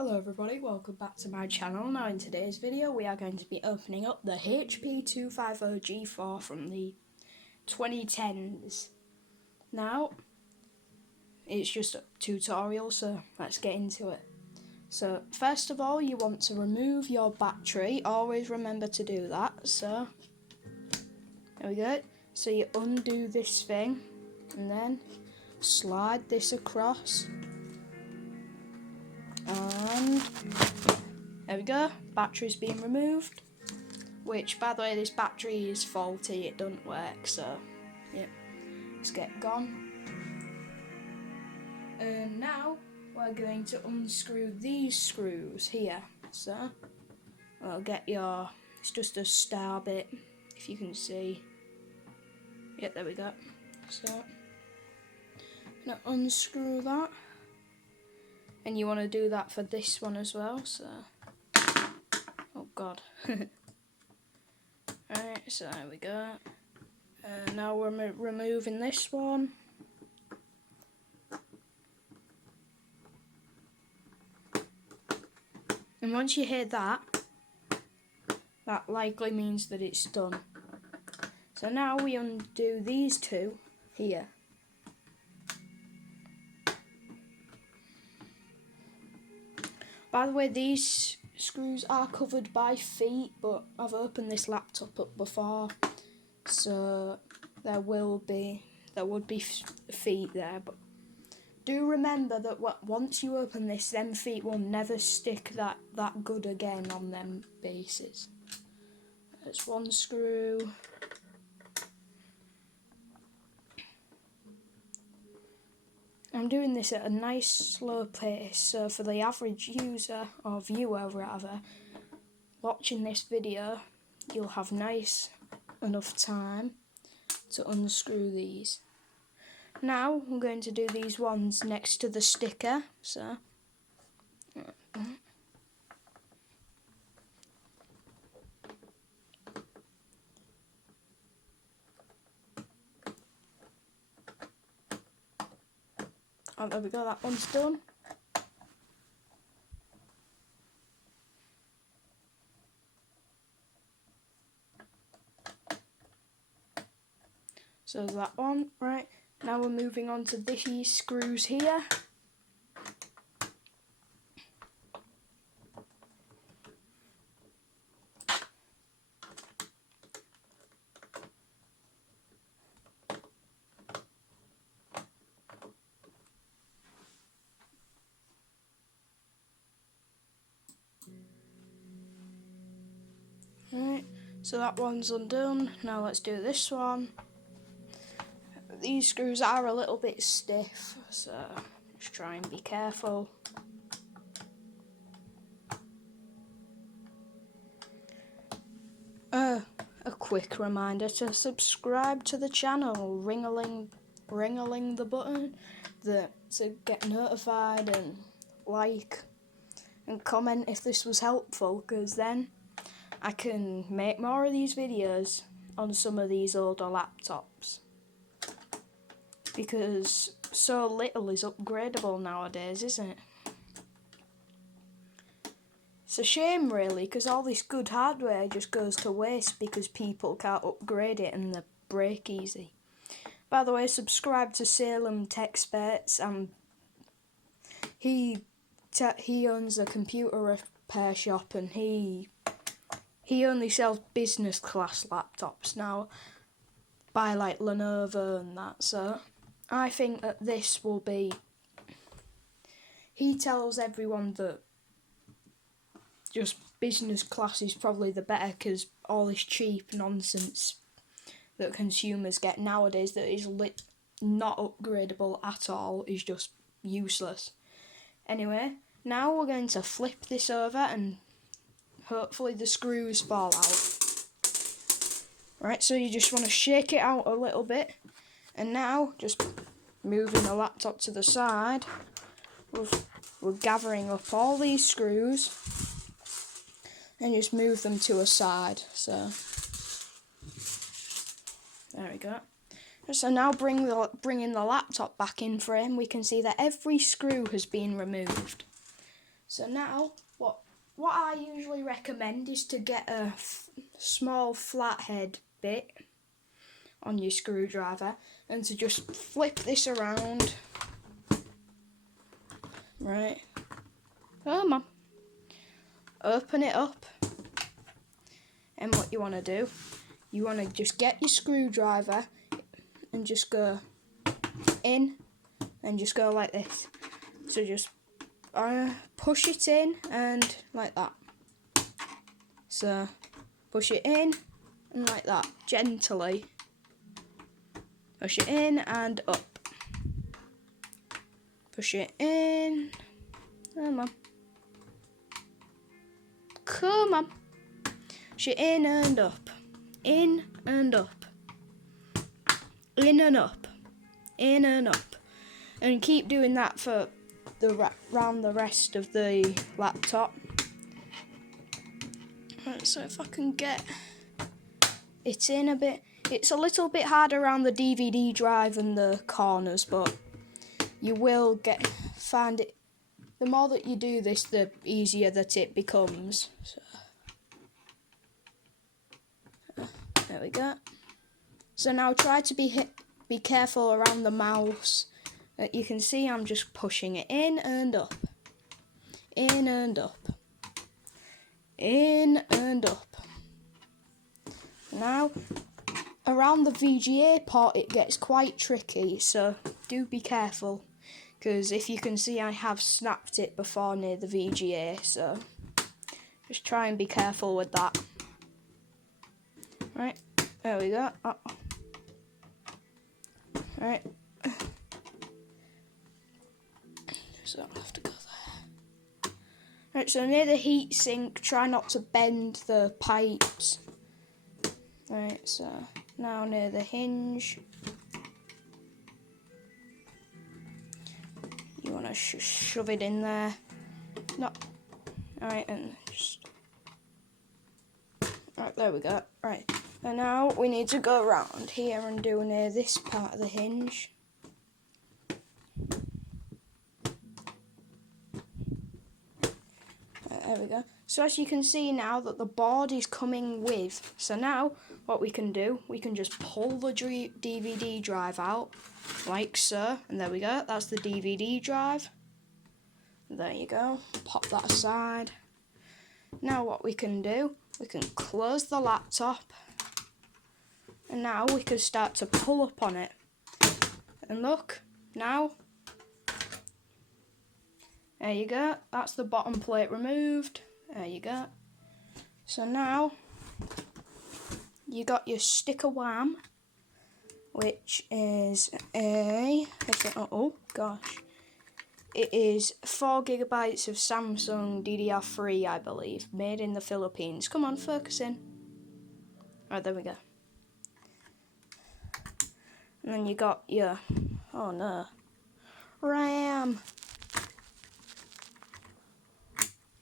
Hello everybody, welcome back to my channel. Now in today's video we are going to be opening up the HP 250G4 from the 2010s. Now, it's just a tutorial, so let's get into it. So first of all, you want to remove your battery. Always remember to do that. So there we go. So you undo this thing and then slide this across. And there we go, battery's being removed, which by the way this battery is faulty, it doesn't work, so yeah, let's get gone. And now we're going to unscrew these screws here, so I'll get your, it's just a star bit, if you can see, yeah, there we go. So I'm going to unscrew that. And you want to do that for this one as well, so, oh god. Alright, so there we go. Now we're removing this one. And once you hear that, that likely means that it's done. So now we undo these two here. By the way, these screws are covered by feet, but I've opened this laptop up before, so there would be feet there. But do remember that once you open this, them feet will never stick that good again on them bases. There's one screw. I'm doing this at a nice slow pace, so for the average user, or viewer rather, watching this video, you'll have nice enough time to unscrew these. Now I'm going to do these ones next to the sticker, so oh, there we go, that one's done. So there's that one, right, now we're moving on to these screws here. Right, so that one's undone. Now let's do this one. These screws are a little bit stiff, so just try and be careful. A quick reminder to subscribe to the channel, ring-a-ling the button to get notified, and like and comment if this was helpful, because then I can make more of these videos on some of these older laptops, because so little is upgradable nowadays, isn't it? It's a shame really, because all this good hardware just goes to waste because people can't upgrade it and they break easy. By the way, subscribe to Salem Techsperts, and he owns a computer repair shop, and he only sells business class laptops now by like Lenovo and that, so I think that this will be, he tells everyone that just business class is probably the better, because all this cheap nonsense that consumers get nowadays that is not upgradable at all is just useless. Anyway, now we're going to flip this over and hopefully the screws fall out. Right, so you just want to shake it out a little bit, and now just moving the laptop to the side, we're gathering up all these screws and just move them to a side. So there we go. So now bringing the laptop back in frame, we can see that every screw has been removed. So now, what I usually recommend is to get a small flathead bit on your screwdriver and to just flip this around. Right. Come on. Open it up. And what you want to do, you want to just get your screwdriver and just go in and just go like this. So just push it in and like that. So push it in and like that, gently. Push it in and up. Push it in. Come on. Come on. Push it in and up. In and up. In and up. In and up. And keep doing that for round the rest of the laptop. Right, so if I can get it in a bit. It's a little bit hard around the DVD drive and the corners, but you will find it. The more that you do this, the easier that it becomes. So, there we go. So now try to be careful around the mouse. You can see I'm just pushing it in and up. In and up. In and up. Now, around the VGA port it gets quite tricky, so do be careful. Because if you can see, I have snapped it before near the VGA, so just try and be careful with that. Right, there we go. Oh. Right. So I'll have to go there. Right, so near the heatsink, try not to bend the pipes. Right, so now near the hinge, you want to shove it in there. No. Alright, and just... Right, there we go. Right, and now we need to go around here and do near this part of the hinge. Right, there we go. So as you can see now that the board is coming with, so now what we can do, we can just pull the DVD drive out, like so, and there we go, that's the DVD drive. There you go, pop that aside. Now what we can do, we can close the laptop, and now we can start to pull up on it. And look, now, there you go, that's the bottom plate removed. There you go. So now you got your sticker WAM, which is oh gosh, it is 4 GB of Samsung DDR3, I believe, made in the Philippines. Come on, focus in. Right, there we go. And then you got your, oh no, RAM.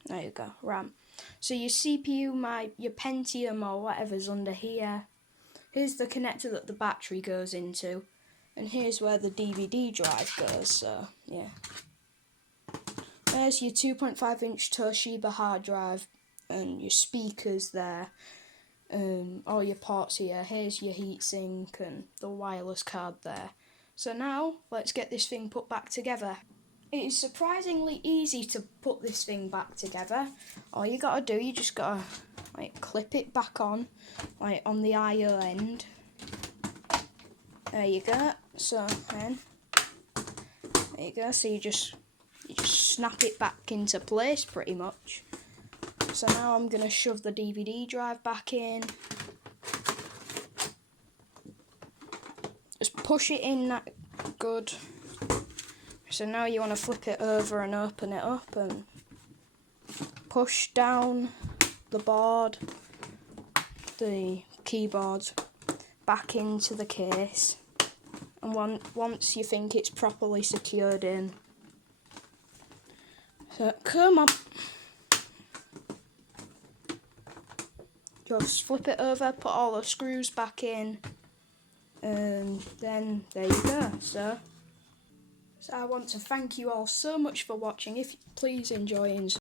There you go, RAM. So your CPU, your Pentium or whatever's under here. Here's the connector that the battery goes into. And here's where the DVD drive goes, so yeah. There's your 2.5-inch Toshiba hard drive and your speakers there. All your ports here. Here's your heatsink and the wireless card there. So now, let's get this thing put back together. It is surprisingly easy to put this thing back together. All you gotta do, you just gotta like clip it back on, like on the I/O end. There you go. So then, there you go. So you just snap it back into place pretty much. So now I'm gonna shove the DVD drive back in. Just push it in that good. So now you want to flip it over and open it up and push down the board, the keyboard, back into the case. And once you think it's properly secured in, so come on, just flip it over, put all the screws back in, and then there you go. So I want to thank you all so much for watching. If you please enjoy and